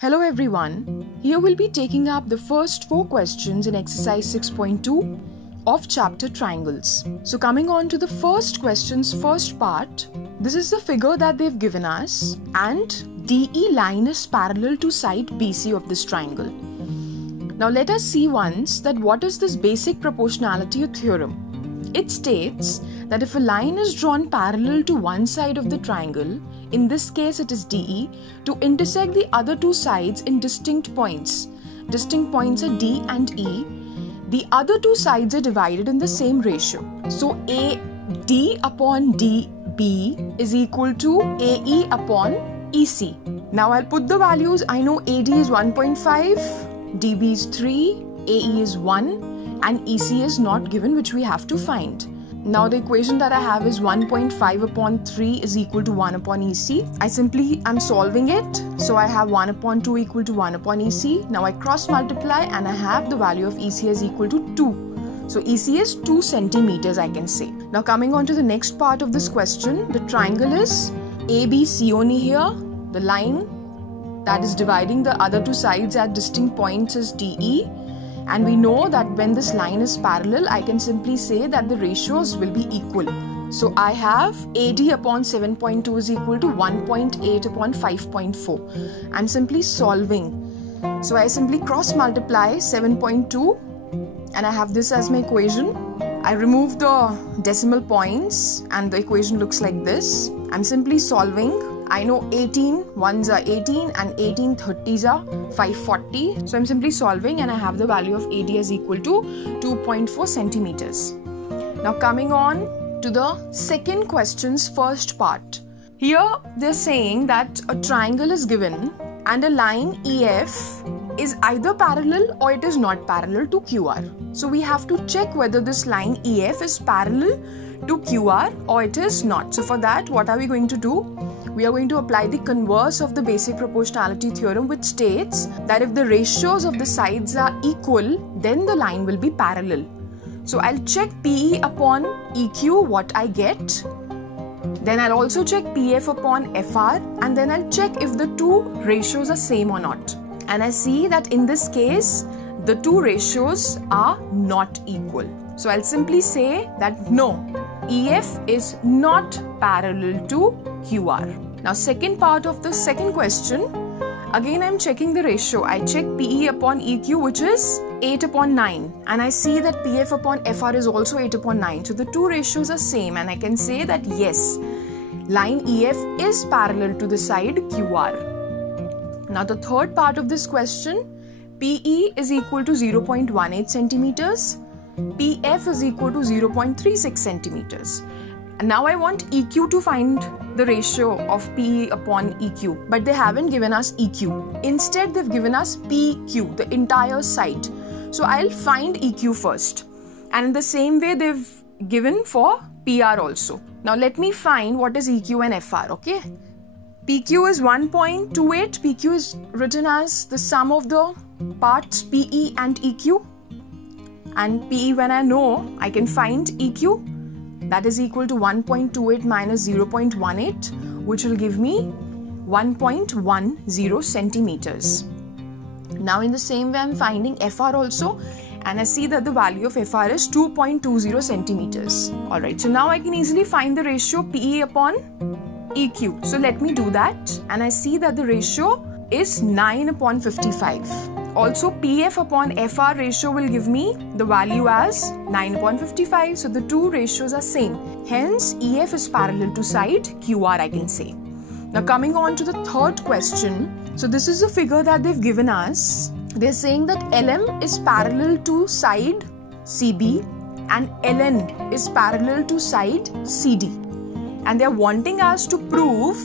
Hello everyone, here we'll be taking up the first 4 questions in exercise 6.2 of chapter triangles. So coming on to the first question's first part, this is the figure that they've given us and DE line is parallel to side BC of this triangle. Now let us see once that what is this basic proportionality theorem. It states that if a line is drawn parallel to one side of the triangle, in this case it is DE, to intersect the other two sides in distinct points. Distinct points are D and E. The other two sides are divided in the same ratio. So AD upon DB is equal to AE upon EC. Now I'll put the values. I know AD is 1.5, DB is 3, AE is 1 and EC is not given, which we have to find. Now the equation that I have is 1.5 upon 3 is equal to 1 upon EC. I simply am solving it. So I have 1 upon 2 equal to 1 upon EC. Now I cross multiply and I have the value of EC is equal to 2. So EC is 2 centimeters, I can say. Now coming on to the next part of this question, the triangle is ABC only here. The line that is dividing the other two sides at distinct points is DE. And we know that when this line is parallel, I can simply say that the ratios will be equal. So I have AD upon 7.2 is equal to 1.8 upon 5.4. I'm simply solving. So I simply cross multiply 7.2 and I have this as my equation. I remove the decimal points and the equation looks like this. I'm simply solving. I know 18 ones are 18 and 18 30s are 540. So I'm simply solving and I have the value of AD is equal to 2.4 centimeters. Now coming on to the second question's first part. Here they're saying that a triangle is given and a line EF is either parallel or it is not parallel to QR. So we have to check whether this line EF is parallel to QR or it is not. So for that, what are we going to do? We are going to apply the converse of the basic proportionality theorem, which states that if the ratios of the sides are equal, then the line will be parallel. So I'll check PE upon EQ, what I get. Then I'll also check PF upon FR and then I'll check if the two ratios are same or not. And I see that in this case, the two ratios are not equal. So I'll simply say that no, EF is not parallel to QR. Now second part of the second question, again I'm checking the ratio. I check PE upon EQ, which is 8 upon 9 and I see that PF upon FR is also 8 upon 9. So the two ratios are same and I can say that yes, line EF is parallel to the side QR. Now the third part of this question, PE is equal to 0.18 centimeters. PF is equal to 0.36 centimeters. And now I want EQ to find the ratio of PE upon EQ, but they haven't given us EQ. Instead, they've given us PQ, the entire side. So I'll find EQ first. And in the same way, they've given for PR also. Now let me find what is EQ and FR, okay? PQ is 1.28. PQ is written as the sum of the parts PE and EQ. And PE, when I know, I can find EQ. That is equal to 1.28 minus 0.18, which will give me 1.10 centimeters. Now in the same way, I'm finding FR also. And I see that the value of FR is 2.20 centimeters. Alright, so now I can easily find the ratio PE upon EQ. So let me do that. And I see that the ratio is 9 upon 55. Also, PF upon FR ratio will give me the value as 9 upon 55. So the two ratios are same. Hence, EF is parallel to side QR, I can say. Now coming on to the third question. So this is the figure that they've given us. They're saying that LM is parallel to side CB and LN is parallel to side CD. And they're wanting us to prove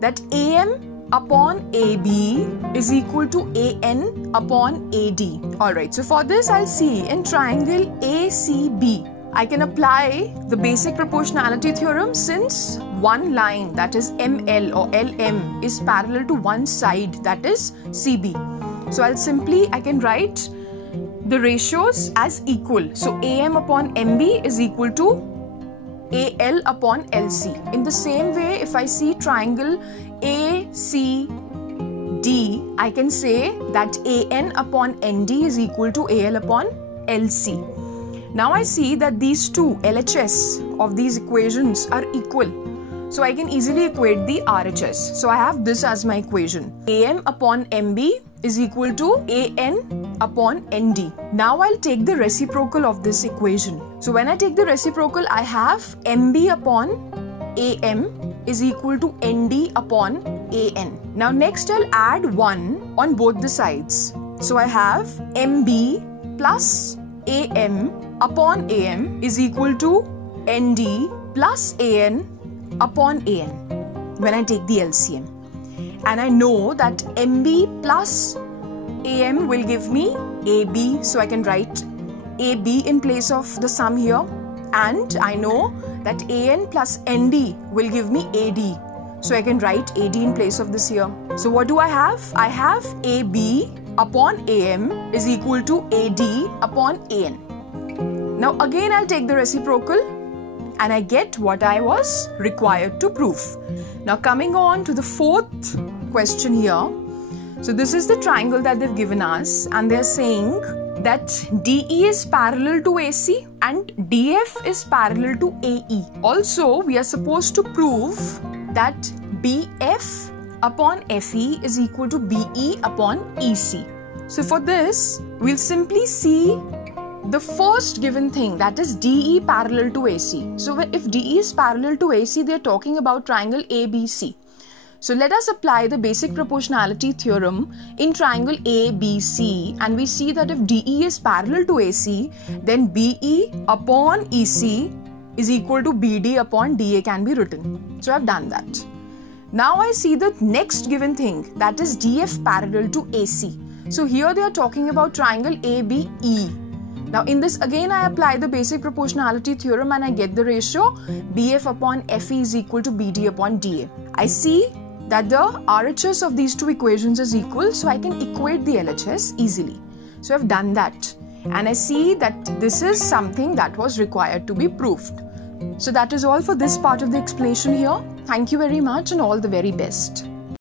that AM upon AB is equal to AN upon AD. Alright, so for this I'll see in triangle ACB, I can apply the basic proportionality theorem since one line, that is ML or LM, is parallel to one side, that is CB. So I can write the ratios as equal. So AM upon MB is equal to AL upon LC. In the same way, if I see triangle ACD, D, I can say that AN upon ND is equal to AL upon LC. Now I see that these two LHS of these equations are equal. So I can easily equate the RHS. So I have this as my equation. AM upon MB is equal to AN upon ND. Now I'll take the reciprocal of this equation. So when I take the reciprocal, I have MB upon AM is equal to ND upon AN. Now next I'll add 1 on both the sides. So I have MB plus AM upon AM is equal to ND plus AN upon AN when I take the LCM. And I know that MB plus AM will give me AB, so I can write AB in place of the sum here. And I know that AN plus ND will give me AD, so I can write AD in place of this here. So what do I have? I have AB upon AM is equal to AD upon AN. Now again I'll take the reciprocal and I get what I was required to prove. Now coming on to the fourth question here. So this is the triangle that they've given us, and they're saying that DE is parallel to AC and DF is parallel to AE. Also, we are supposed to prove that BF upon FE is equal to BE upon EC. So for this, we'll simply see the first given thing, that is DE parallel to AC. So if DE is parallel to AC, they're talking about triangle ABC. So let us apply the basic proportionality theorem in triangle ABC, and we see that if DE is parallel to AC, then BE upon EC is equal to BD upon DA can be written. So I've done that. Now I see the next given thing, that is DF parallel to AC. So here they are talking about triangle ABE. Now in this again I apply the basic proportionality theorem and I get the ratio BF upon FE is equal to BD upon DA. I see that the RHS of these two equations is equal, so I can equate the LHS easily. So I've done that, and I see that this is something that was required to be proved. So that is all for this part of the explanation here. Thank you very much and all the very best.